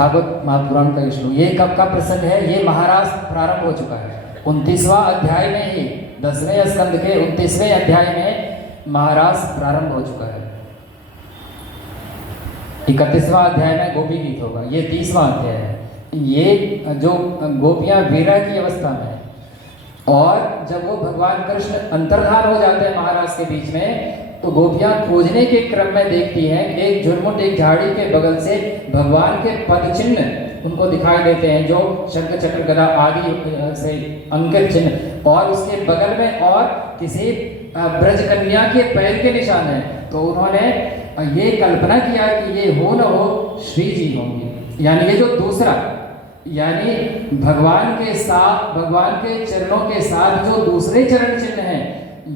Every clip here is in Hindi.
भागवत महापुराण का श्लोक। ये कब का प्रसंग है? ये महाराज प्रारंभ हो चुका है 29वां अध्याय में ही, 10वें स्कंद के 29वें अध्याय में महाराज प्रारंभ हो चुका है। 31वां अध्याय में गोपी गीत होगा, ये 30वां अध्याय है। ये जो गोपियां वीरा की अवस्था में, और जब वो भगवान कृष्ण अंतर्धान हो जाते हैं महाराज के बीच में, तो गोपियां खोजने के क्रम में देखती हैं एक झुरमुट एक झाड़ी के बगल से भगवान के पद चिन्ह उनको दिखाई देते हैं, जो शंख चक्र गदा आदि से अंकित चिन्ह, और उसके बगल में और किसी ब्रज कन्या के पैर के निशान है। तो उन्होंने ये कल्पना किया कि ये हो न हो श्री जी होंगे, यानी ये जो दूसरा, यानी भगवान के साथ, भगवान के चरणों के साथ जो दूसरे चरण चिन्ह हैं,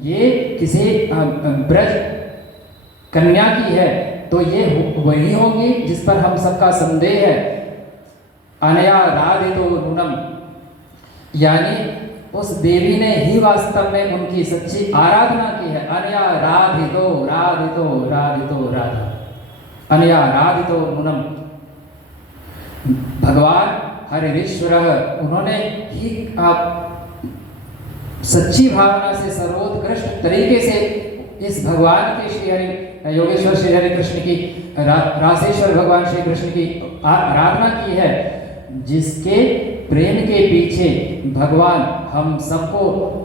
ये किसी ब्रज कन्या की है, तो ये वही होंगी जिस पर हम सबका संदेह है। अनया राधितो नूनम, यानी उस देवी ने ही वास्तव में उनकी सच्ची आराधना की है। अनया राधितो राधितो राधितो राधा, अनया राधितो नूनम, भगवान हरिश्वर, उन्होंने ही सच्ची भावना से सर्वोत्कृष्ट तरीके से इस भगवान के श्री हरि योगेश्वर श्री हरि कृष्ण की रासेश्वर भगवान श्री कृष्ण की आराधना की है, जिसके प्रेम के पीछे भगवान हम सबको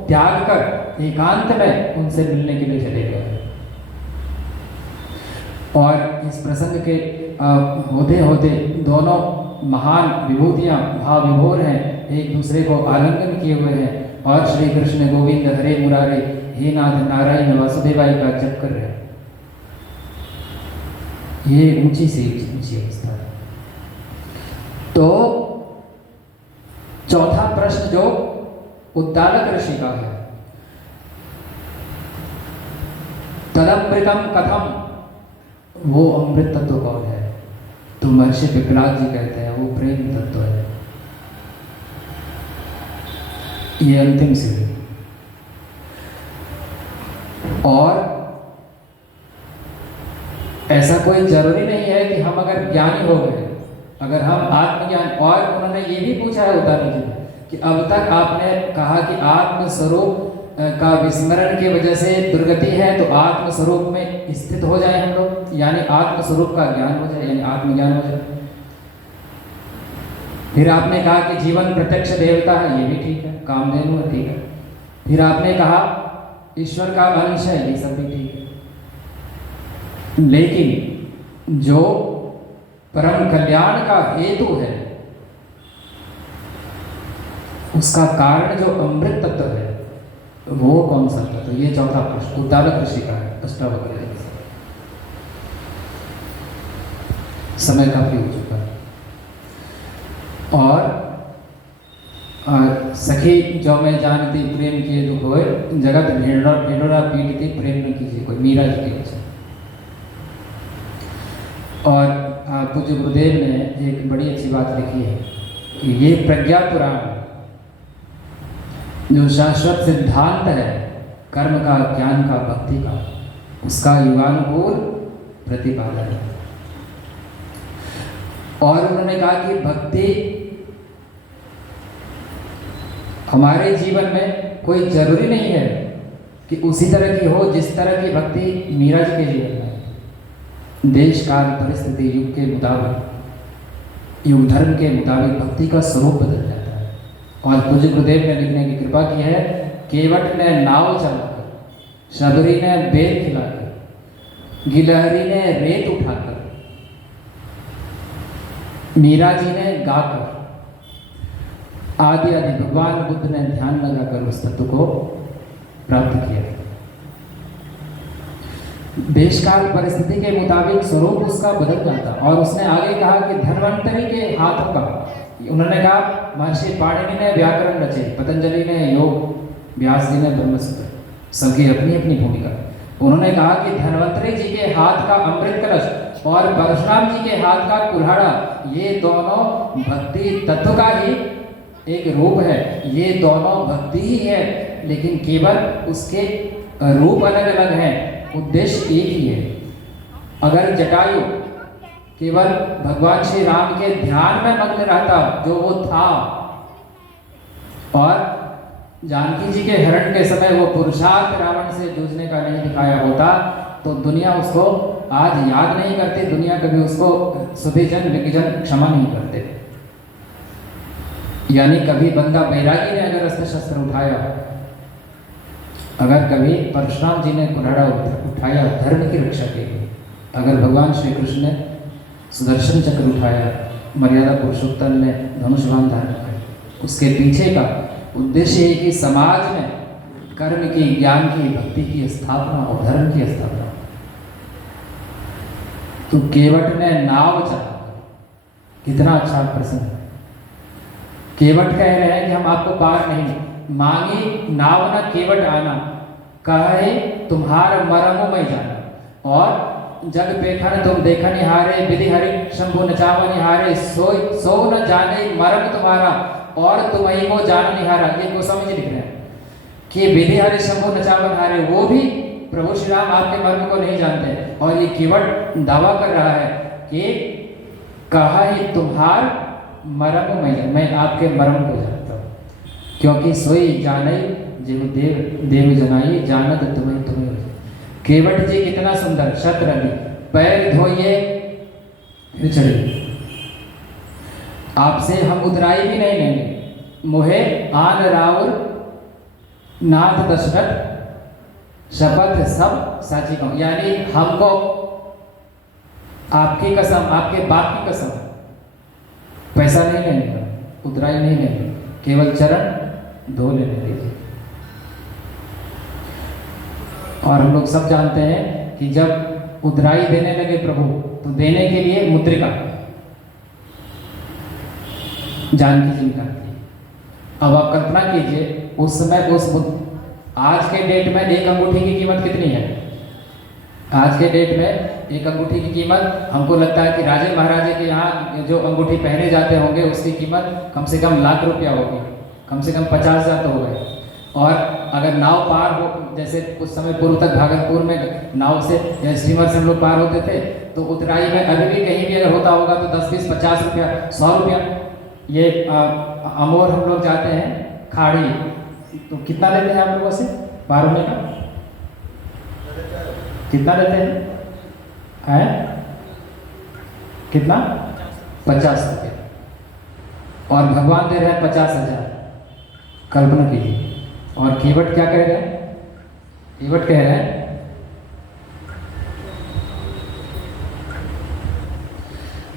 त्याग कर एकांत में उनसे मिलने के लिए चले गए। और इस प्रसंग के होते होते दोनों महान विभूतियां भाव विभोर हैं, एक दूसरे को आलिंगन किए हुए हैं, और श्री कृष्ण गोविंद हरे मुरारे हे नाथ नारायण वासुदेवाय का जप कर रहे हैं। ये ऊंची से ऊंची अवस्था है। तो चौथा प्रश्न जो उद्दालक ऋषि का है, तदमृतम कथम, वो अमृत तत्व कौन है? तो महर्षि पिपलाद जी कहते हैं वो प्रेम तत्व है। ये अंतिम सीढ़ी। और ऐसा कोई जरूरी नहीं है कि हम अगर ज्ञानी हो गए, अगर हम आत्मज्ञान, और उन्होंने ये भी पूछा है उदाहरण जी ने कि अब तक आपने कहा कि आत्मस्वरूप का विस्मरण की वजह से दुर्गति है, तो आत्मस्वरूप में स्थित हो जाए हम लोग, यानी आत्मस्वरूप का ज्ञान हो जाए, यानी आत्मज्ञान हो जाए। फिर आपने कहा कि जीवन प्रत्यक्ष देवता है, ये भी ठीक है, कामधेनु है, ठीक है। फिर आपने कहा ईश्वर का अंश है, ये सब भी ठीक है। लेकिन जो परम कल्याण का हेतु है, उसका कारण जो अमृत तत्व है, वो कौन सा तत्व? ये चौथा प्रश्न उद्दालक ऋषि का है। अष्टावक्र समय काफी हो चुका है। और सखी जो मैं जानती प्रेम किए दुख होए, जगत भेड़ोरा पीटती प्रेम न कीजिए कोई, मीरा जी के वचन। और पूज्य गुरुदेव ने एक बड़ी अच्छी बात लिखी है कि ये प्रज्ञा पुराण जो शाश्वत सिद्धांत है कर्म का, ज्ञान का, भक्ति का, उसका युगानुकूल प्रतिपादन है। और उन्होंने कहा कि भक्ति हमारे जीवन में कोई जरूरी नहीं है कि उसी तरह की हो जिस तरह की भक्ति मीरा जी के जीवन में है। देश काल परिस्थिति युग के मुताबिक, युग धर्म के मुताबिक भक्ति का स्वरूप बदल जाता है। और पूज्य गुरुदेव ने लिखने की कृपा की है, केवट ने नाव चलाकर, शबरी ने बेर खिलाकर, गिलहरी ने रेत उठाकर, मीरा जी ने गाकर, आदि आदि भगवान बुद्ध ने ध्यान लगाकर उस तत्व को प्राप्त किया। देशकाल परिस्थिति के मुताबिक स्वरूप उसका बदल जाता। और उसने आगे कहा कि धन्वंतरी के हाथों का, उन्होंने कहा महर्षि पाणिनि ने व्याकरण रचे, पतंजलि ने योग, व्यास जी ने ब्रह्मसूत्र, सबकी अपनी अपनी भूमिका। उन्होंने कहा कि धन्वंतरी जी के हाथ का अमृत कलश और परशुराम जी के हाथ का कुल्हाड़ा, ये दोनों भक्ति तत्व का ही एक रूप है। ये दोनों भक्ति ही है, लेकिन केवल उसके रूप अलग अलग हैं, उद्देश्य एक ही है। अगर जटायु केवल भगवान श्री राम के ध्यान में मग्न रहता जो वो था, और जानकी जी के हरण के समय वो पुरुषार्थ रावण से जूझने का नहीं दिखाया होता तो दुनिया उसको आज याद नहीं करती, दुनिया कभी उसको सुधीजन विज्ञजन क्षमा नहीं करते। यानी कभी बंदा बैरागी ने अगर अस्त्र शस्त्र उठाया, अगर कभी परशुराम जी ने कुल्हाड़ा उठाया धर्म की रक्षा के लिए, अगर भगवान श्री कृष्ण ने सुदर्शन चक्र उठाया, मर्यादा पुरुषोत्तम ने धनुष बाण धारण किया, उसके पीछे का उद्देश्य है कि समाज में कर्म की, ज्ञान की, भक्ति की स्थापना और धर्म की स्थापना। तो केवट ने नाव चला, कितना अच्छा प्रसंग है। केवट कह रहे हैं कि हम आपको पार नहीं, मांगी नाव न केवट आना, कहे तुम्हार मरमो में जाना, और जग पेखन तुम देखा निहारे, विधि हरि शंभु नचावा निहारे, सो न जाने मरम तुम्हारा, और तुम्ही को जान निहारा। ये गोस्वामी जी लिख रहे हैं कि विधि हरि शंभु नचावा निहारे, वो भी प्रभु श्री राम आपके मर्म को नहीं जानते। और ये केवट दावा कर रहा है कि कहा ही तुम्हार मरम में, मैं आपके मर्म को जानता हूँ, क्योंकि सोई जाने जीव देव देव जनाई, जानत तुम्हें तुम्हें। केवट जी कितना सुंदर, शतरंगी, पैर धोइए फिर चढ़िए, आपसे हम उतराई भी नहीं लेंगे, मोहे आन राउर नाथ दशरथ शपथ सब साची कहूं। यानी हमको आपकी कसम, आपके बाप की कसम, पैसा नहीं लेने, उतराई नहीं लेंगे, केवल चरण धो लेने दीजिए। और हम लोग सब जानते हैं कि जब उतराई देने लगे प्रभु, तो देने के लिए मुद्रिका जानकी जी निकालती। अब आप कल्पना कीजिए उस समय आज के डेट में एक अंगूठी की कीमत कितनी है? आज के डेट में एक अंगूठी की कीमत, हमको लगता है कि राजे महाराजे के यहाँ जो अंगूठी पहने जाते होंगे उसकी कीमत कम से कम लाख रुपया होगी, कम से कम 50,000 तो हो गए। और अगर नाव पार हो, जैसे कुछ समय पूर्व तक भागलपुर में नाव से या स्टीमर से हम लोग पार होते थे, तो उतराई में अभी भी कहीं भी अगर होता होगा तो 10, 20, 50 रुपया, 100 रुपया। ये अमोर हम लोग जाते हैं खाड़ी, तो कितना लेते हैं आप लोगों से पार होने का? कितना लेते हैं? कितना? 50 रुपये। और भगवान दे रहे हैं 50,000। कल्पना कीजिए। और केवट क्या कह रहे हैं? केवट कह रहे हैं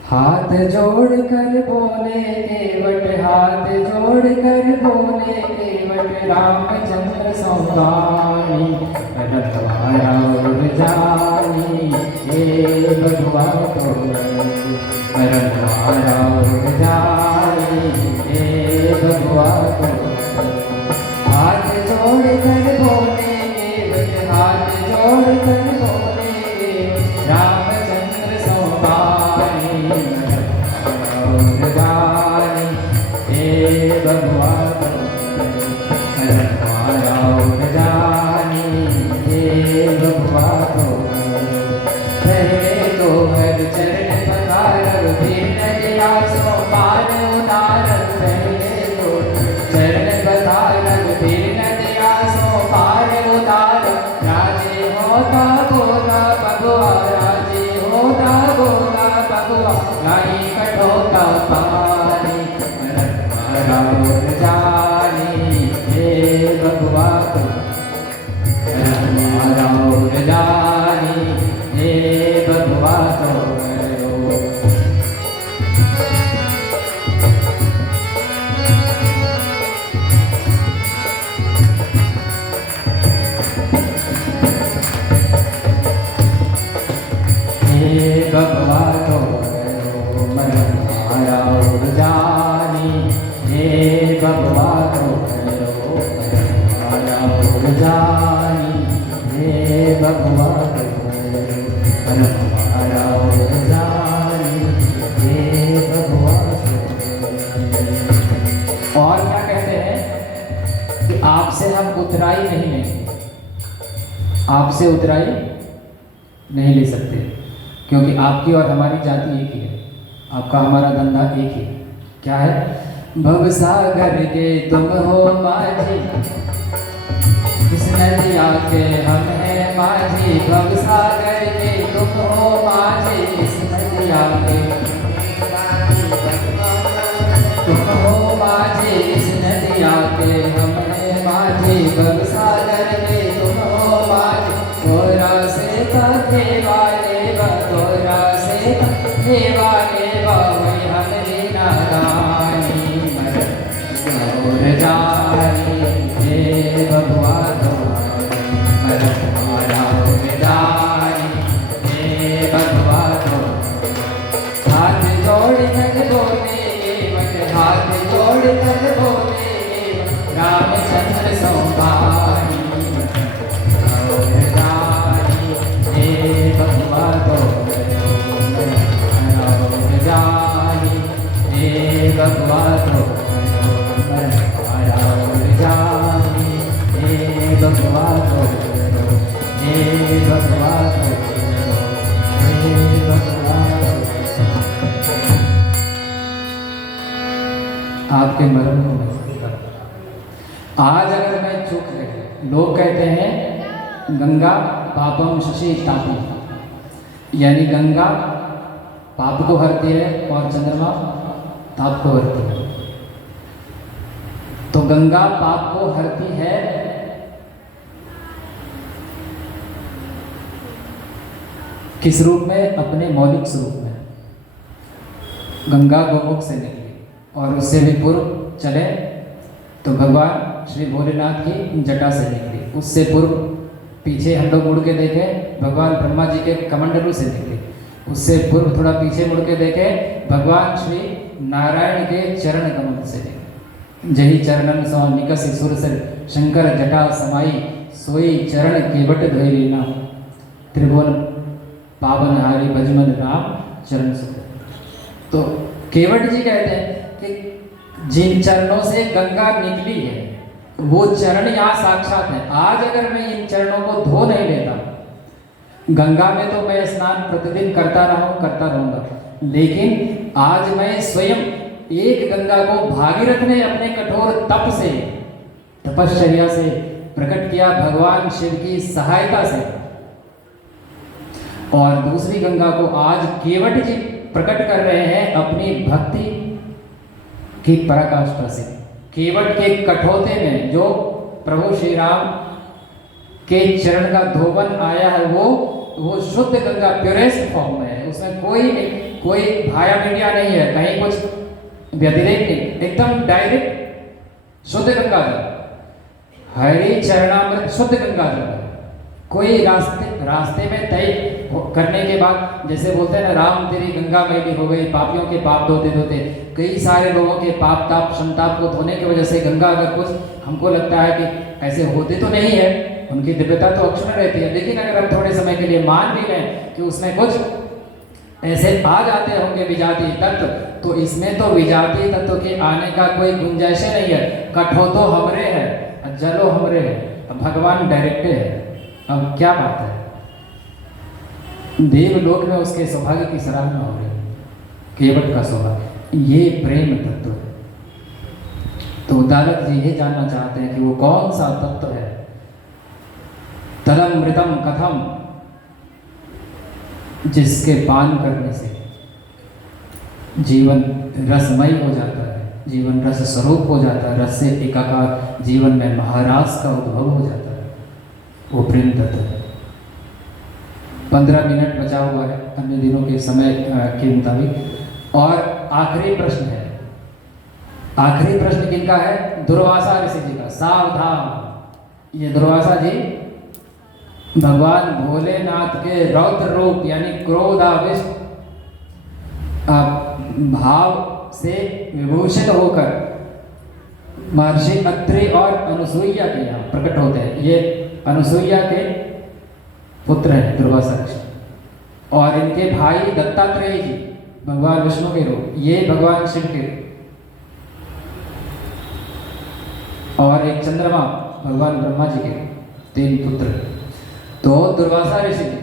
हाथ जोड़ कर बोले केवट, हाथ जोड़ कर बोले केवट, रामचंद्र सौदानी रखवारा उड़ जानी, हे भगवान तो रखवारा उड़ जानी, हे भगवान तो। हाथ जोड़ कर बोले केवट, हाथ जोड़ कर बोले केवट, रामचंद्र सौदानी जानी, हे भगवान जानी, हे भगवान। पहले तो हर चरण पधार, फिर नदिया सो पार उतार, पहले तो चरण पधार, फिर नदिया सो पार उतार, राजे होता बोला भगवा, राजे होता बोला भगवा, गाई कठोता पानी राउर जानी, हे भगवान राउर जानी, हे भगवान। हे भगवान राउर जानी, हे भगवान राउर जानी, हे भगवान राउर जानी, हे भगवान। और क्या कहते हैं कि आपसे हम उतराई नहीं लेंगे, आपसे उतराई नहीं ले सकते, क्योंकि आपकी और हमारी जाति एक ही है, आपका हमारा धंधा एक ही है। क्या है? भवसागर के तुम हो माझी, इस नदिया के हम हैं माझी। भवसागर के तुम हो माझी, इस नदिया के तुम हो माझी, इस नदिया के हम हैं माझी। भवसागर के तुम हो माझी, तोरा से देवा देवा, तोरा से देवा देवा, वही हमारी नारायणी मर जानी। हे भगवान हाथ जोड़ कर बोले, हाथ जोड़ कर बोले, रामचंद्र सौभानी रानी। हे भगवान जानी, हे भगवान जानी, हे भगवान, हे भगवान, हे भगवान। आपके मरण को महसूस कर। आज अगर मैं चूक गई, लोग कहते हैं गंगा पापम शशि तापी, यानी गंगा पाप को हरती है और चंद्रमा ताप को हरती है। तो गंगा पाप को हरती है किस रूप में? अपने मौलिक स्वरूप में। गंगा गोमुख से निकली और उससे भी पूर्व चले तो भगवान श्री भोलेनाथ की जटा से निकली। उससे पूर्व पीछे हम लोग मुड़ के देखें, भगवान ब्रह्मा जी के कमंडलू से निकली। उससे पूर्व थोड़ा पीछे मुड़ के देखें, भगवान श्री नारायण के चरण कमल से निकली। जही चरणन सौ निकस सुरसर, शंकर जटा समाई, सोई चरण केवट धोइना। त्रिभुवन पावनहारी भजमन राम चरण सुख। तो केवट जी कहते हैं कि जिन चरणों से गंगा निकली है वो चरण यहाँ साक्षात है। आज अगर मैं इन चरणों को धो नहीं लेता, गंगा में तो मैं स्नान प्रतिदिन करता रहूंगा, लेकिन आज मैं स्वयं एक गंगा को भागीरथ ने अपने कठोर तप से, तपश्चर्या से प्रकट किया भगवान शिव की सहायता से, और दूसरी गंगा को आज केवट जी प्रकट कर रहे हैं अपनी भक्ति की पराकाष्ठा से। केवट के कठोते में जो प्रभु श्री राम के चरण का धोवन आया है वो शुद्ध गंगा प्योरेस्ट फॉर्म में है। उसमें कोई भाया मीडिया नहीं है, कहीं कुछ व्यतिरेक नहीं, एकदम डायरेक्ट शुद्ध गंगा जल, हरि चरणामृत शुद्ध गंगा जल। कोई रास्ते में तय करने के बाद, जैसे बोलते हैं ना, राम तेरी गंगा मैली हो गई, पापियों के पाप धोते धोते। कई सारे लोगों के पाप ताप संताप को धोने की वजह से गंगा अगर कुछ हमको लगता है कि ऐसे होते तो नहीं है, उनकी दिव्यता तो अक्षुण रहती है, लेकिन अगर हम थोड़े समय के लिए मान भी गए कि उसमें कुछ ऐसे आ जाते होंगे विजातीय तत्व, तो इसमें तो विजातीय तत्व के आने का कोई गुंजाइश नहीं है। कठो तो हमरे है, जलो हमरे है, भगवान डायरेक्टे है। अब क्या बात है, देवलोक में उसके सौभाग्य की सराहना हो रही, केवट का सौभाग्य, ये प्रेम तत्व है। तो उद्दालक जी ये जानना चाहते हैं कि वो कौन सा तत्व है। तलम मृतम कथम, जिसके पान करने से जीवन रसमय हो जाता है, जीवन रस स्वरूप हो जाता है, रस से एकाकार जीवन में महाराज का उद्भव हो जाता है, वो प्रेम तत्व है। 15 मिनट बचा हुआ है अन्य दिनों के समय के मुताबिक, और आखिरी प्रश्न है। आखिरी प्रश्न किनका है? दुर्वासा ऋषि जी का। सावधान, ये दुर्वासा जी भगवान भोलेनाथ के रौद्र रूप यानी क्रोधाविष्ट भाव से विभूषित होकर महर्षि अत्रि और अनुसुईया के यहाँ प्रकट होते हैं। ये अनुसुईया के पुत्र हैं दुर्वासा ऋषि, और इनके भाई दत्तात्रेय जी भगवान विष्णु के रूप, ये भगवान शिव के रूप, और एक चंद्रमा भगवान ब्रह्मा जी के, 3 पुत्र। तो दुर्वासा ऋषि जी,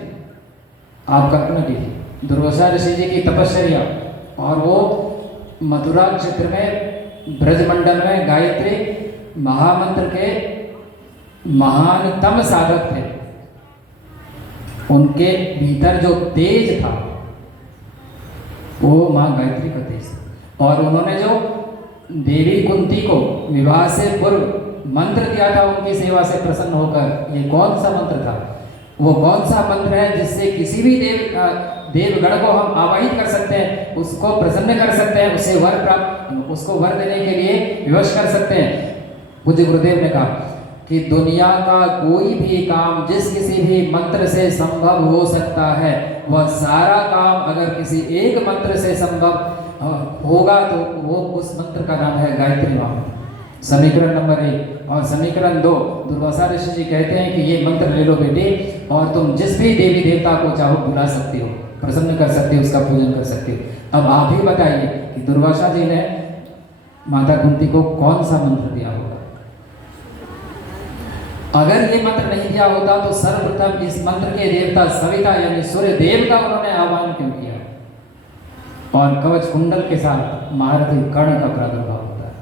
आप कल्पना कीजिए दुर्वासा ऋषि जी की तपश्चर्या, और वो मथुरा क्षेत्र में ब्रजमंडल में गायत्री महामंत्र के महानतम साधक थे। उनके भीतर जो तेज था वो मां गायत्री का तेज था। और उन्होंने जो देवी कुंती को विवाह से पूर्व मंत्र दिया था उनकी सेवा से प्रसन्न होकर, ये कौन सा मंत्र था? वो कौन सा मंत्र है जिससे किसी भी देवगण को हम आवाहित कर सकते हैं, उसको प्रसन्न कर सकते हैं, उसे वर प्राप्त, उसको वर देने के लिए विवश कर सकते हैं। पूज्य गुरुदेव ने कहा कि दुनिया का कोई भी काम जिस किसी भी मंत्र से संभव हो सकता है, वह सारा काम अगर किसी एक मंत्र से संभव होगा तो वो उस मंत्र का नाम है गायत्री मंत्र। समीकरण नंबर 1 और समीकरण 2, दुर्वासा ऋषि जी कहते हैं कि ये मंत्र ले लो बेटे, और तुम जिस भी देवी देवता को चाहो बुला सकती हो, प्रसन्न कर सकती हो, उसका पूजन कर सकती हो। अब आप ही बताइए कि दुर्वासा जी ने माता कुंती को कौन सा मंत्र दिया होगा? अगर ये मंत्र नहीं दिया होता तो सर्वप्रथम इस मंत्र के देवता सविता यानी सूर्य देव का उन्होंने आह्वान क्यों किया? और कवच कुंडल के साथ महारथी कर्ण का प्रादुर्भाव होता है।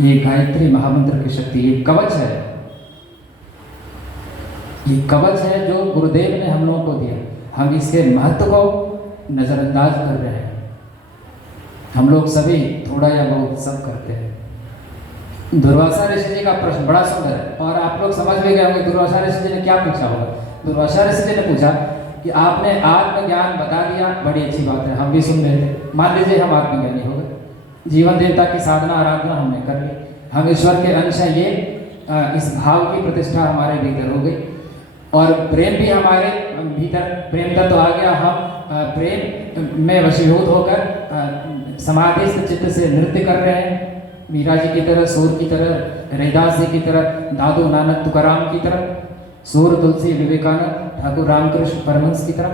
ये गायत्री महामंत्र की शक्ति, ये कवच है, ये कवच है जो गुरुदेव ने हम लोगों को दिया। हम इसके महत्व को नजरअंदाज कर रहे हैं। हम लोग सभी थोड़ा या बहुत सब करते हैं। दुर्वासा ऋषि जी का प्रश्न बड़ा सुंदर है, और आप लोग समझ में गए होंगे दुर्वासा ऋषि जी ने क्या पूछा होगा। दुर्वासा ऋषि जी ने पूछा कि आपने आत्मज्ञान बता दिया, बड़ी अच्छी बात है, हम भी सुन रहे थे। मान लीजिए हम आत्मज्ञानी हो गए, जीवन देवता की साधना आराधना हमने कर ली, हम ईश्वर के अंश हैं, ये इस भाव की प्रतिष्ठा हमारे भीतर हो गई, और प्रेम भी हमारे भीतर प्रेम तत्व आ गया। हम प्रेम में वशीभूत होकर समाधि चित्त से नृत्य कर रहे हैं, मीरा जी की तरह, सूर की तरह, रैदास जी की तरह, दादू नानक तुकाराम की तरह, सूर तुलसी विवेकानंद ठाकुर रामकृष्ण परमहंस की तरह,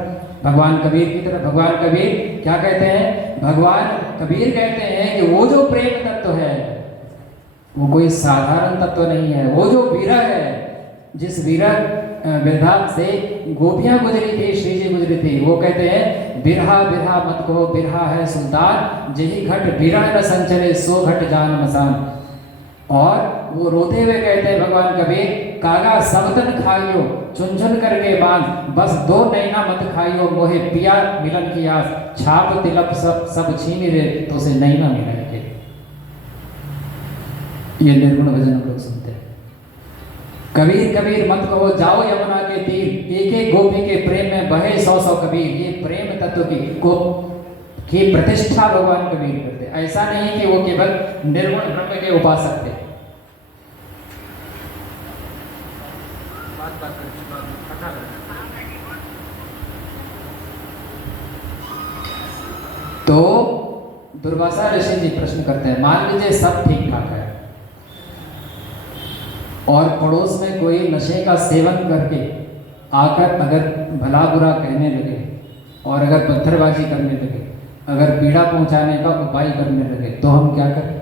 भगवान कबीर की तरह। भगवान कबीर क्या कहते हैं? भगवान कबीर कहते हैं कि वो जो प्रेम तत्व है वो कोई साधारण तत्व नहीं है। वो जो विरह है, जिस विरह विरह से गोपियां गुजरी थी, श्री जी गुजरी थी, वो कहते हैं बिरहा बिरहा मत कहो, बिरहा है सुल्तान, जही घट बिरह न संचले, सो घट जान मसान। और वो रोते हुए कहते हैं भगवान कबीर, कागा सबतन खाइयो चुनचुन करके बांध, बस दो नैना मत खाइयो, मोहे पिया मिलन की आस, छाप तिलक सब छीन रे, तो से नैना मिलेंगे। ये निर्गुण भजन हम लोग सुनते हैं। कबीर कबीर मत कहो, जाओ यमुना के तीर, एक एक गोपी के प्रेम में बहे 100 कबीर। ये प्रेम तत्व की प्रतिष्ठा भगवान कबीर करते। ऐसा नहीं कि वो केवल निर्गुण ब्रह्म के उपासक थे। तो दुर्वासा ऋषि जी प्रश्न करते हैं, मान लीजिए सब ठीक ठाक है और पड़ोस में कोई नशे का सेवन करके आकर अगर भला बुरा कहने लगे, और अगर पत्थरबाजी करने लगे, अगर पीड़ा पहुंचाने का उपाय करने लगे, तो हम क्या करें?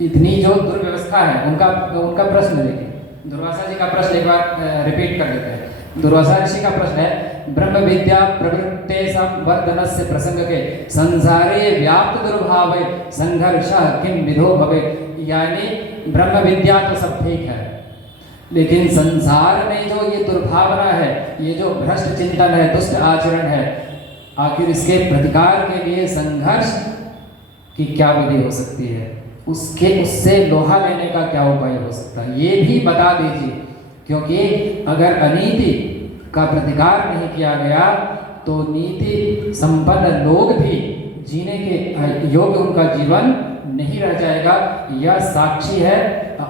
इतनी जो दुर्व्यवस्था है, उनका प्रश्न देखिए। दुर्वासा जी का प्रश्न एक बार रिपीट कर लेते हैं। दुर्वासा ऋषि का प्रश्न है, ब्रह्म विद्या प्रवृत्ते संवर्धनस्य प्रसंग के संसारे व्याप्त दुर्भाव संघर्ष किम विधो भवे। यानी ब्रह्म विद्या तो सब ठीक है, लेकिन संसार में जो ये दुर्भावना है, ये जो भ्रष्ट चिंतन है, दुष्ट आचरण है, आखिर इसके प्रतिकार के लिए संघर्ष की क्या विधि हो सकती है? उससे लोहा लेने का क्या उपाय हो सकता है? ये भी बता दीजिए, क्योंकि अगर अनीति का प्रतिकार नहीं किया गया तो नीति संपन्न लोग भी जीने के योग्य उनका जीवन नहीं रह जाएगा। यह साक्षी है।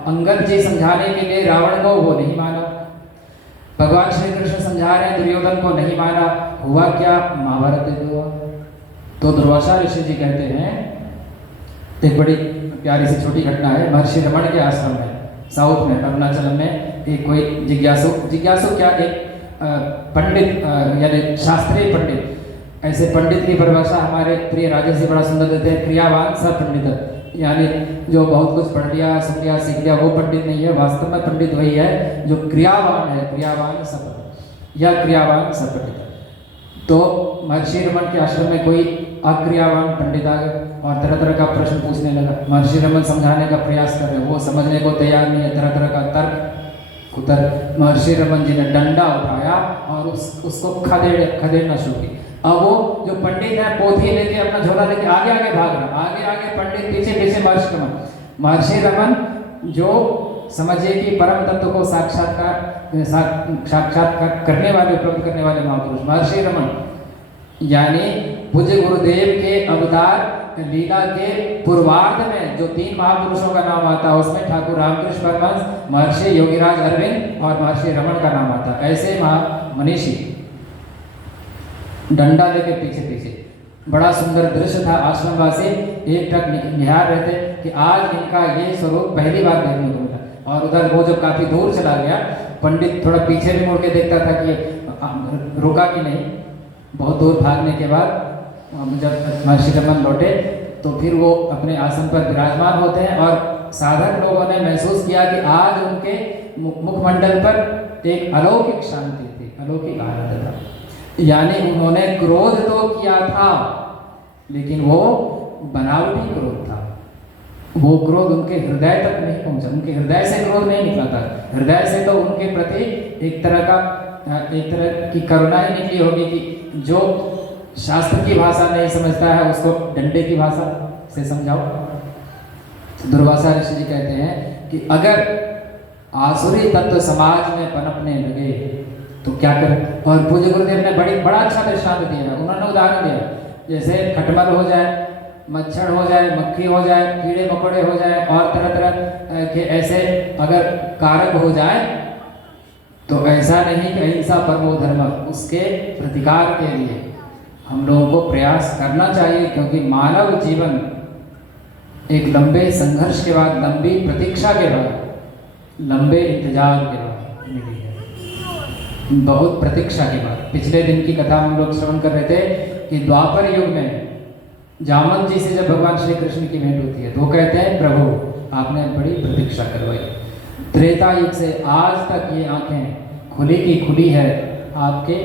अंगद जी समझाने के लिए रावण को वो नहीं माना, भगवान श्री कृष्ण समझा रहे हैं दुर्योधन को नहीं माना, हुआ क्या? महाभारत युद्ध हुआ। तो दुर्वासा ऋषि जी कहते हैं, एक बड़ी प्यारी सी छोटी घटना है। महर्षि रमण के आश्रम में साउथ में अरुणाचल में एक कोई जिज्ञासु क्या, एक पंडित यानी शास्त्रीय पंडित, ऐसे पंडित की परिभाषा हमारे प्रिय राजा जी बड़ा सुंदर देते हैं, क्रियावान सा पंडित, यानी जो बहुत कुछ पढ़ लिया, सुन लिया, सीख लिया, वो पंडित नहीं है। वास्तव में पंडित वही है जो क्रियावान है, क्रियावान सा पंडित या क्रियावान सा पंडित। तो महर्षि रमन के आश्रम में कोई अक्रियावान पंडित आ गए और तरह तरह का प्रश्न पूछने लगा। महर्षि रमन समझाने का प्रयास कर रहे, वो समझने को तैयार नहीं है, तरह तरह का तर्क उतर। महर्षि रमन जी ने डंडा उठाया और उसको खदेड़ना शुरू किया। अब वो जो पंडित है पोथी लेके अपना झोला लेके आगे आगे भाग रहा, आगे आगे पंडित पीछे पीछे महर्षि रमन जो समझिए कि परम तत्व को साक्षात्कार करने वाले, उपलब्ध करने वाले महापुरुष महर्षि रमन, यानी पूज्य गुरुदेव के अवतार लीला के पूर्वार्ध में जो 3 महापुरुषों का नाम आता है उसमें ठाकुर रामकृष्ण परमहंस, महर्षि योगीराज अरविंद और महर्षि रमन का नाम आता है। ऐसे मनीषी डंडा लेके पीछे पीछे, बड़ा सुंदर दृश्य था। आश्रमवासी एक टक निहार रहे थे कि आज इनका ये स्वरूप पहली बार देखने को मिला। और उधर वो जब काफी दूर चला गया, पंडित थोड़ा पीछे भी मुड़ के देखता था कि रुका कि नहीं। बहुत दूर भागने के बाद जब महर्षि रमन लौटे तो फिर वो अपने आसन पर विराजमान होते हैं और साधक लोगों ने महसूस किया कि आज उनके मुखमंडल पर एक अलौकिक शांति थी, अलौकिक आनंद था। यानी उन्होंने क्रोध तो किया था लेकिन वो बनावटी क्रोध था। वो क्रोध उनके हृदय तक नहीं पहुंचा, उनके हृदय से क्रोध नहीं निकला था। हृदय से तो उनके प्रति एक तरह की करुणा ही निकली होगी कि जो शास्त्र की भाषा नहीं समझता है उसको डंडे की भाषा से समझाओ। दुर्वासा ऋषि जी कहते हैं कि अगर आसुरी तत्व समाज में पनपने लगे तो क्या करें। और पूज्य गुरुदेव ने बड़ा अच्छा दृष्टांत दिया है। उन्होंने उदाहरण दिया, जैसे खटमल हो जाए, मच्छर हो जाए, मक्खी हो जाए, कीड़े मकोड़े हो जाए और तरह तरह के ऐसे अगर कारक हो जाए तो ऐसा नहीं कि अहिंसा परमो धर्म, उसके प्रतिकार के लिए हम लोगों को प्रयास करना चाहिए। क्योंकि मानव जीवन एक लंबे संघर्ष के बाद, लंबी प्रतीक्षा के बाद, लंबे इंतजार के बाद मिली है, बहुत प्रतीक्षा के बाद। पिछले दिन की कथा हम लोग श्रवण कर रहे थे कि द्वापर युग में जामन जी से जब भगवान श्री कृष्ण की भेंट होती है तो कहते हैं प्रभु आपने बड़ी प्रतीक्षा करवाई। त्रेता युग से आज तक ये आंखें खुली की खुली है आपके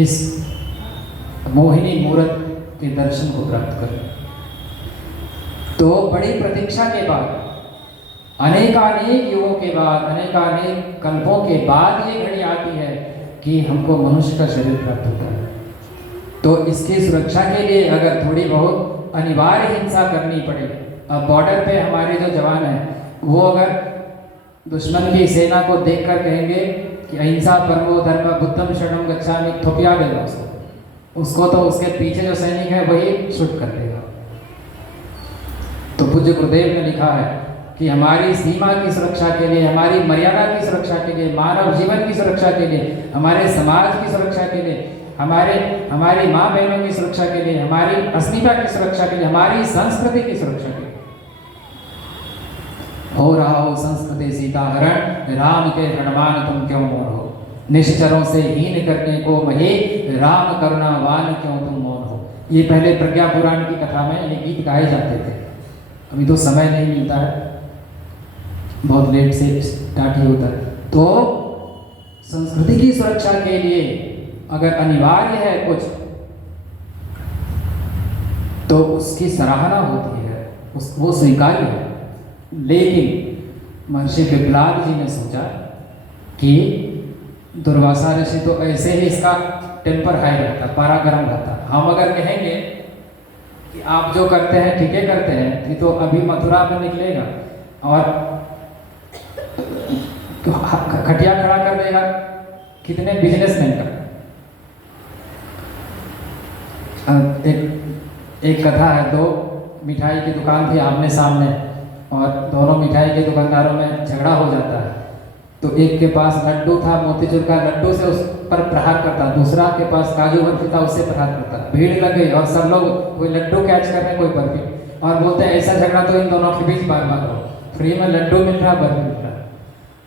इस मोहिनी मूर्त के दर्शन को प्राप्त कर। तो बड़ी प्रतीक्षा के बाद, अनेकानेक युगों के बाद, अनेकानेक कल्पों के बाद ये घड़ी आती है कि हमको मनुष्य का शरीर प्राप्त होता है। तो इसकी सुरक्षा के लिए अगर थोड़ी बहुत अनिवार्य हिंसा करनी पड़े, अब बॉर्डर पे हमारे जो जवान हैं वो अगर दुश्मन की सेना को देखकर कहेंगे कि अहिंसा परमो धर्म बुद्धम शरणम गच्छामि, थोपिया देगा उसको तो उसके पीछे जो सैनिक है वही शूट कर देगा। तो पूज्य गुरुदेव ने लिखा है कि हमारी सीमा की सुरक्षा के लिए, हमारी मर्यादा की सुरक्षा के लिए, मानव जीवन की सुरक्षा के लिए, हमारे समाज की सुरक्षा के लिए, हमारी माँ बहनों की सुरक्षा के लिए, हमारी अस्मिता की सुरक्षा के लिए, हमारी संस्कृति की सुरक्षा के लिए हो रहा हो संस्कृति सीताहरण, राम के हनुमान तुम क्यों मौन हो, निश्चरों से हीन करने को महे, राम करुणावान क्यों तुम मौन हो। ये पहले प्रज्ञा पुराण की कथा में ये गीत गाए जाते थे। अभी तो समय नहीं मिलता है, बहुत लेट से स्टार्ट ही होता है। तो संस्कृति की सुरक्षा के लिए अगर अनिवार्य है कुछ तो उसकी सराहना होती है, वो स्वीकार्य है। लेकिन महर्षि पिपलाद जी ने सोचा कि दुर्वासा ऋषि तो ऐसे ही इसका टेम्पर हाई रहता, पारा गर्म रहता। हम अगर कहेंगे कि आप जो करते हैं ठीक है करते हैं, तो अभी मथुरा में निकलेगा और खटिया खड़ा कर देगा कितने बिजनेसमैन का। एक कथा है, दो मिठाई की दुकान थी आमने सामने और दोनों मिठाई के दुकानदारों में झगड़ा हो जाता है। तो एक के पास लड्डू था मोतीचूर का, लड्डू से उस पर प्रहार करता, दूसरा के पास काजू बर्फी था उससे प्रहार करता। भीड़ लग गई और सब लोग कोई लड्डू कैच कर रहे हैं कोई बर्फी, और बोलते हैं ऐसा झगड़ा तो इन दोनों के बीच बार बार हो, फ्री में लड्डू मिल रहा बर्फी मिल रहा।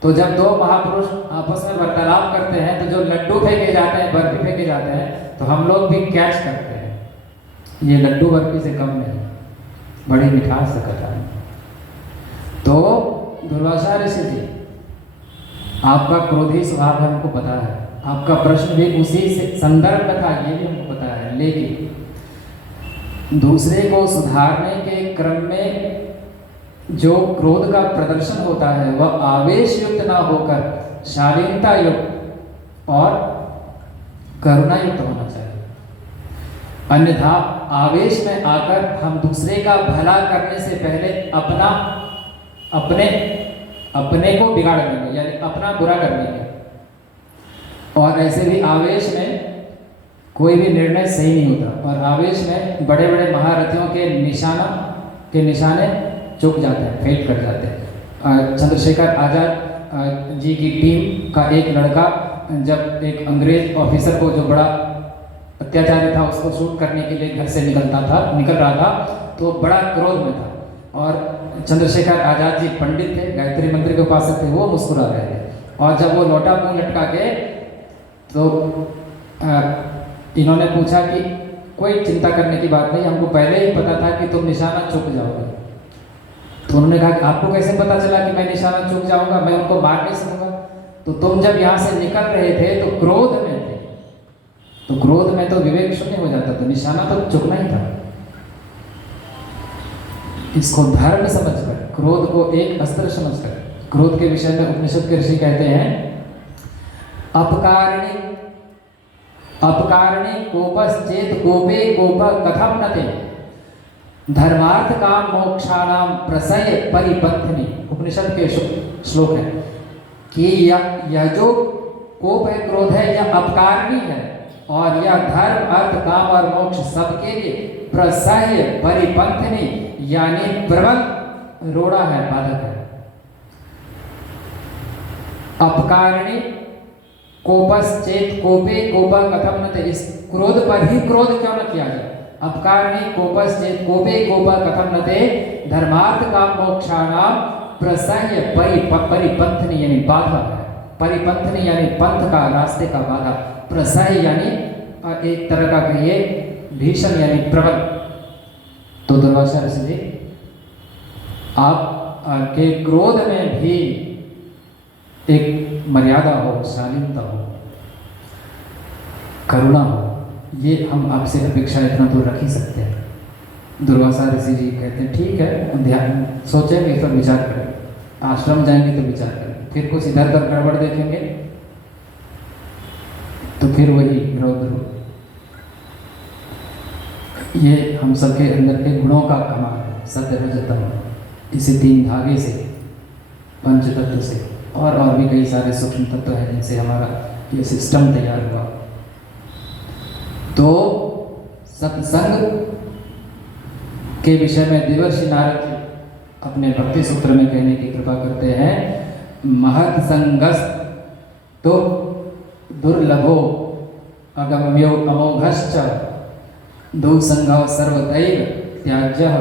तो जब दो महापुरुष आपस में वार्तालाप करते हैं तो जो लड्डू फेंके जाते हैं, बर्फी फेंके जाते हैं, तो हम लोग भी कैच करते हैं। ये लड्डू बर्फी से कम नहीं, बड़ी मिठास से कथा है। तो दुर्वासा ऋषि जी, आपका क्रोधी स्वभाव हमको पता है, आपका प्रश्न भी उसी से संदर्भ में था, ये भी हमको पता है, लेकिन दूसरे को सुधारने के क्रम में जो क्रोध का प्रदर्शन होता है वह आवेश युक्त ना होकर शालीनता युक्त और करुणा युक्त होना चाहिए। अन्यथा आवेश में आकर हम दूसरे का भला करने से पहले अपने को बिगाड़ देंगे, यानी अपना बुरा कर देंगे। और ऐसे भी आवेश में कोई भी निर्णय सही नहीं होता, और आवेश में बड़े बड़े महारथियों के निशाने चूक जाते हैं, फेल कर जाते हैं। चंद्रशेखर आज़ाद जी की टीम का एक लड़का जब एक अंग्रेज ऑफिसर को, जो बड़ा अत्याचारी था, उसको शूट करने के लिए घर से निकल रहा था, तो बड़ा क्रोध में था। और चंद्रशेखर आज़ाद जी पंडित थे, गायत्री मंत्र के उपासक थे, वो मुस्कुरा रहे थे। और जब वो लोटा मुंह लटका के, तो इन्होंने पूछा कि कोई चिंता करने की बात नहीं, हमको पहले ही पता था कि तुम निशाना चूक जाओगे। तो उन्होंने कहा कि आपको कैसे पता चला कि मैं निशाना चूक जाऊंगा, मैं उनको मार नहीं सकूंगा। तो तुम जब यहाँ से निकल रहे थे तो क्रोध में थे, तो क्रोध में तो विवेक शून्य हो जाता, तो निशाना तो चुकना ही था। इसको धर्म समझकर, क्रोध को एक अस्त्र समझकर, क्रोध के विषय में उपनिषद के ऋषि कहते हैं, अपकारणे कोपश्चेत कोपे कोप कथम नते धर्मार्थ काम मोक्षाणाम प्रसय परिपंथनी। उपनिषद के श्लोक है कि यह जो कोप है, क्रोध है, यह अपकारणी है, और यह धर्म अर्थ काम और मोक्ष सबके लिए प्रसह्य परिपंथनी यानी प्रबल रोड़ा है, बाधक है। अपकारणी कोपश्चेत कोपे कोपा कथम नते, इस क्रोध पर ही क्रोध क्यों न किया जाए। अपकारणी कोपश्चेत कोपे कोपा कथम नते धर्मार्थ काम मोक्षाणाम प्रसह्य परिपंथनी यानी बाधा है। परिपंथनी यानी पंथ का, रास्ते का बाधा। प्रसह्य यानी एक तरह का कहिए भीषण यानी प्रबल। तो दुर्वासा ऋषि जी, आप के क्रोध में भी एक मर्यादा हो, शालीनता हो, करुणा हो, ये हम आपसे अपेक्षा इतना तो रख ही सकते हैं। दुर्वासा ऋषि जी कहते हैं ठीक है, ध्यान सोचेंगे, फिर विचार करेंगे, आश्रम जाएंगे तो विचार करेंगे, फिर कुछ इधर उधर गड़बड़ देखेंगे तो फिर वही रौद्र। ये हम सबके अंदर के गुणों का कमाल है, सत्य रजतम। इसी 3 धागे से, पंच तत्व से, और भी कई सारे सूक्ष्म तत्व हैं जिनसे हमारा ये सिस्टम तैयार हुआ। तो सत्संग के विषय में देवर्षि नारद अपने भक्ति सूत्र में कहने की कृपा करते हैं, महत् संगस्त तो दुर्लभो अगम्यो अमोघश्च दुसंगव सर्वदैव त्याज्यः।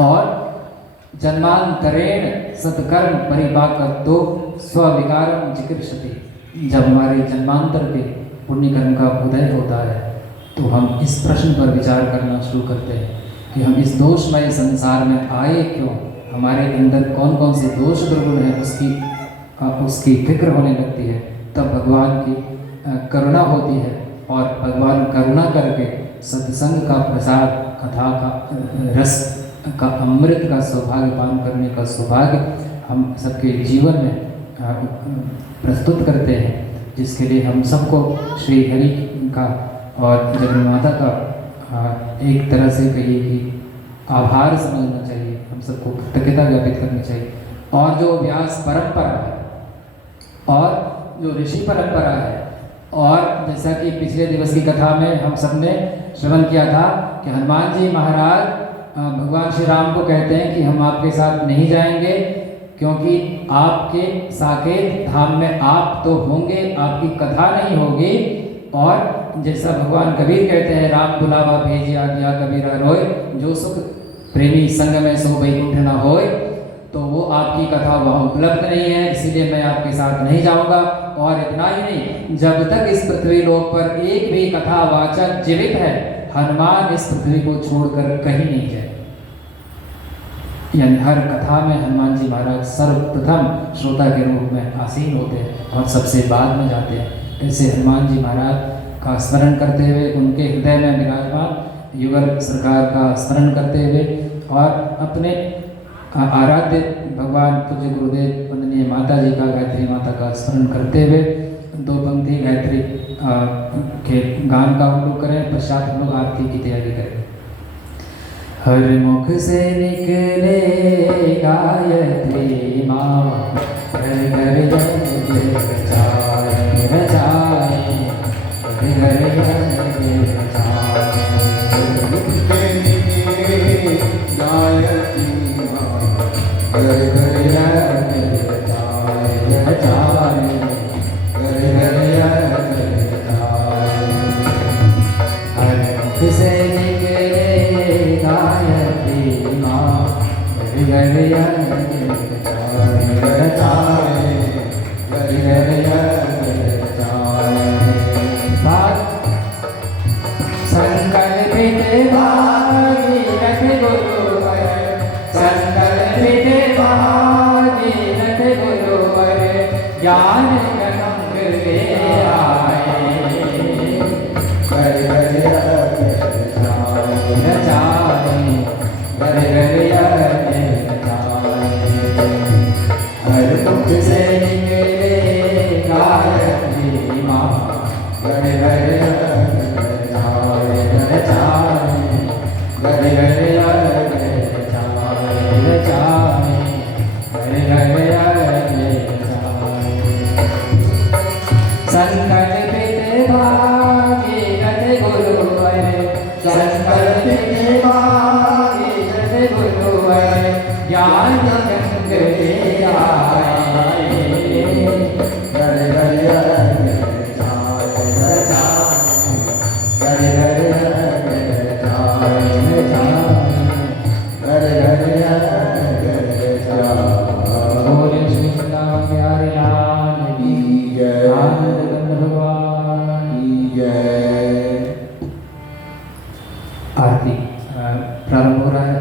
और जन्मांतरेण सत्कर्म परिपाकत्तो स्विकारम चिकीर्षति। जब हमारे जन्मांतर के पुण्य कर्म का उदय होता है तो हम इस प्रश्न पर विचार करना शुरू करते हैं कि हम इस दोषमय संसार में आए क्यों, हमारे अंदर कौन कौन से दोष दुर्गुण हैं, उसकी फिक्र होने लगती है। तब भगवान की करुणा होती है, और भगवान करुणा करके सत्संग का प्रसाद, कथा का रस का, अमृत का सौभाग्य पान करने का सौभाग्य हम सबके जीवन में प्रस्तुत करते हैं, जिसके लिए हम सबको श्री हरि का और जगन्नाथ माता का एक तरह से कहिए कि आभार समझना चाहिए, हम सबको कृतज्ञता ज्ञापित करनी चाहिए। और जो व्यास परंपरा है और जो ऋषि परंपरा है, और जैसा कि पिछले दिवस की कथा में हम सबने श्रवण किया था कि हनुमान जी महाराज भगवान श्री राम को कहते हैं कि हम आपके साथ नहीं जाएंगे, क्योंकि आपके साकेत धाम में आप तो होंगे, आपकी कथा नहीं होगी। और जैसा भगवान कबीर कहते हैं, राम बुलावा भेजिया दिया कबीरा रोय, जो सुख प्रेमी संग में सो वैकुंठ न होय। तो वो आपकी कथा वहाँ उपलब्ध नहीं है, इसीलिए मैं आपके साथ नहीं जाऊंगा। और इतना ही नहीं, जब तक इस पृथ्वी लोक पर एक भी कथावाचक जीवित है, हनुमान इस पृथ्वी को छोड़कर कहीं नहीं जाए। यानी हर कथा में हनुमान जी महाराज सर्वप्रथम श्रोता के रूप में आसीन होते हैं और सबसे बाद में जाते हैं। ऐसे हनुमान जी महाराज का स्मरण करते हुए, उनके हृदय में विराजमान युगल सरकार का स्मरण करते हुए और अपने आराध्य भगवान पूज्य गुरुदेव वंदनीय माता जी का, गायत्री माता का स्मरण करते हुए दो पंक्ति गायत्री के गान का हम लोग करें, पश्चात हम लोग आरती की तैयारी करें। हर मुख से निकले गायत्री माँ, घर घर जय बचाए बचाए, घर घर जय बचाए। हर मुख से निकले गायत्री माँ, घर घर जय बचाए बचाए, घर घर जय बचाए। हर मुख से निकले गायत्री माँ, घर घर जय बचाए बचाए, घर घर जय बचाए। संकल्पित भागीरथ गुरुवर, संकल्पित भागीरथ गुरुवर, ज्ञान गंग ले आए। घर घर बचाए, घर घर बचाए। हर मुख से निकले गायत्री माँ, घर घर बचाए बचाए, घर घर बचाए बचाए, घर घर बचाए। संकल्पित भागीरथ गुरुवर, संकल्पित भागीरथ गुरुवर, ज्ञान गंग ले आए। घर घर बचाए बचाए, घर घर बचाए बचाए, घर घर बचाए। बोले श्री राम प्यारे लाल की जय, आनंद भगवान की जय। आरती प्रारंभ हो रहा है।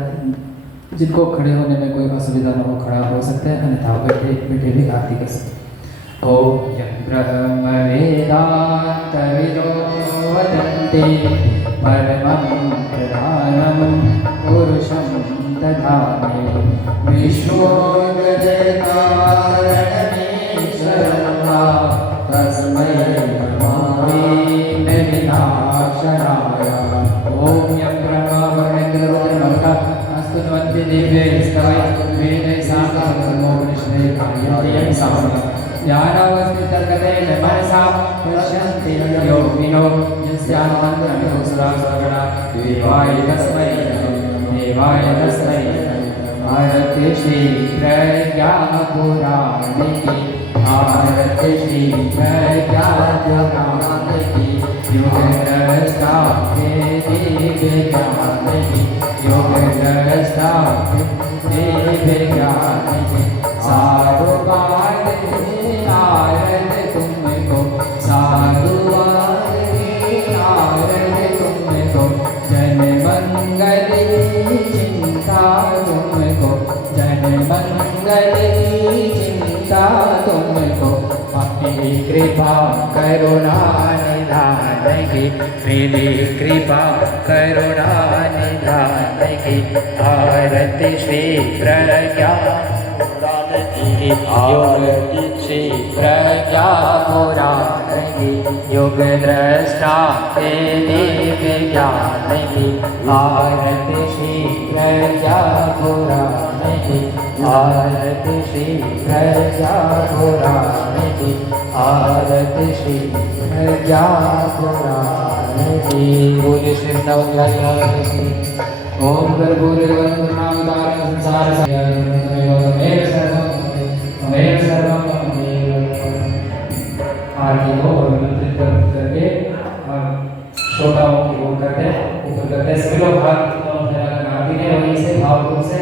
जिनको खड़े होने में कोई असुविधा न हो खड़ा हो सकते हैं, अन्यथा बैठे बैठे भी आरती कर सकते हैं। ओम यं ब्रह्म वेदांत विदो वदन्ति, परमं प्रधानं पुरुषं दधामि, विश्वोदयकारणमीश्वरं तस्मै नमामि विनाशनाय। ओम यं ब्रह्म वर्णेन्द्रवदनमता स्तुतवन्ति दिव्ये स्तवै वेदै साङ्गमोपनिषदे गायन्ति यं सामः। ज्ञानावस्थितर्गते मनसा पश्यन्ति योगिनो, यस्यान्मन्त्रमिहो सुरासुरगणा। देवाय तस्मै देवाय तस्मै आरति श्री प्रज्ञा पुराणे की, आरति श्री प्रज्ञा पुराणे की। योग द्रष्टा दिव्य ज्ञान की, योग द्रष्टा दिव्य ज्ञान की। साधुवाद नारद तुमको, साधुवाद नारद तुमको, जन मंगल चिंता तुमको, जन मंगल चिंता तुमको। अपनी कृपा करुणा निधान की, मेरी कृपा करुणा निधान की। आरती श्री प्रज्ञा पुराण की, आरती श्री प्रज्ञा पुराण की। योग द्रष्टा के दिव्य ज्ञान की, आरती श्री प्रज्ञा पुराण की, आरती श्री प्रज्ञा पुराण की, आरती श्री प्रज्ञा पुराण की। बोले श्री वृंदावन की। ओम कर्पूरगरुडावतारं संसार तमेव सर्वं आरती को निमंत्रित करके श्रोताओं की ओर करते ऊपर करते सभी लोग हाथ दोनों फैलाकर आरती में वहीं से भावपूर्वक से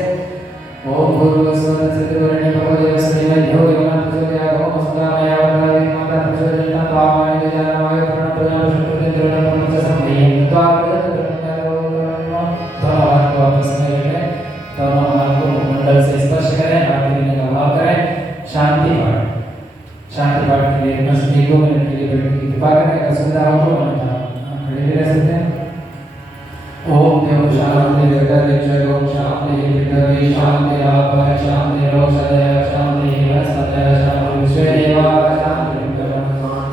ओम भूर्भुवस्सुः तत्सवितुर्वरेण्यं भर्गो देवस्य धीमहि धियो यो नः प्रचोदयात्। ओम सुरामया वरदा माता प्रचोदयन्तं पावनानि तेजोमय प्रणप्रजां शक्तिं संमयं त्वा प्रदत्तं दोनों हाथ को आपस में लेकर दोनों हाथ को शान्तिरापः शान्तिरोषधयः शान्तिः सतः शान्ति विश्वेदेवाः शान्तिः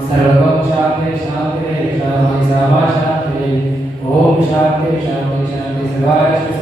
सर्वं शान्ति शान्तिरेव शान्ति सर्वा शान्तिः। ओम शान्ति शान्ति शान्ति सर्वाय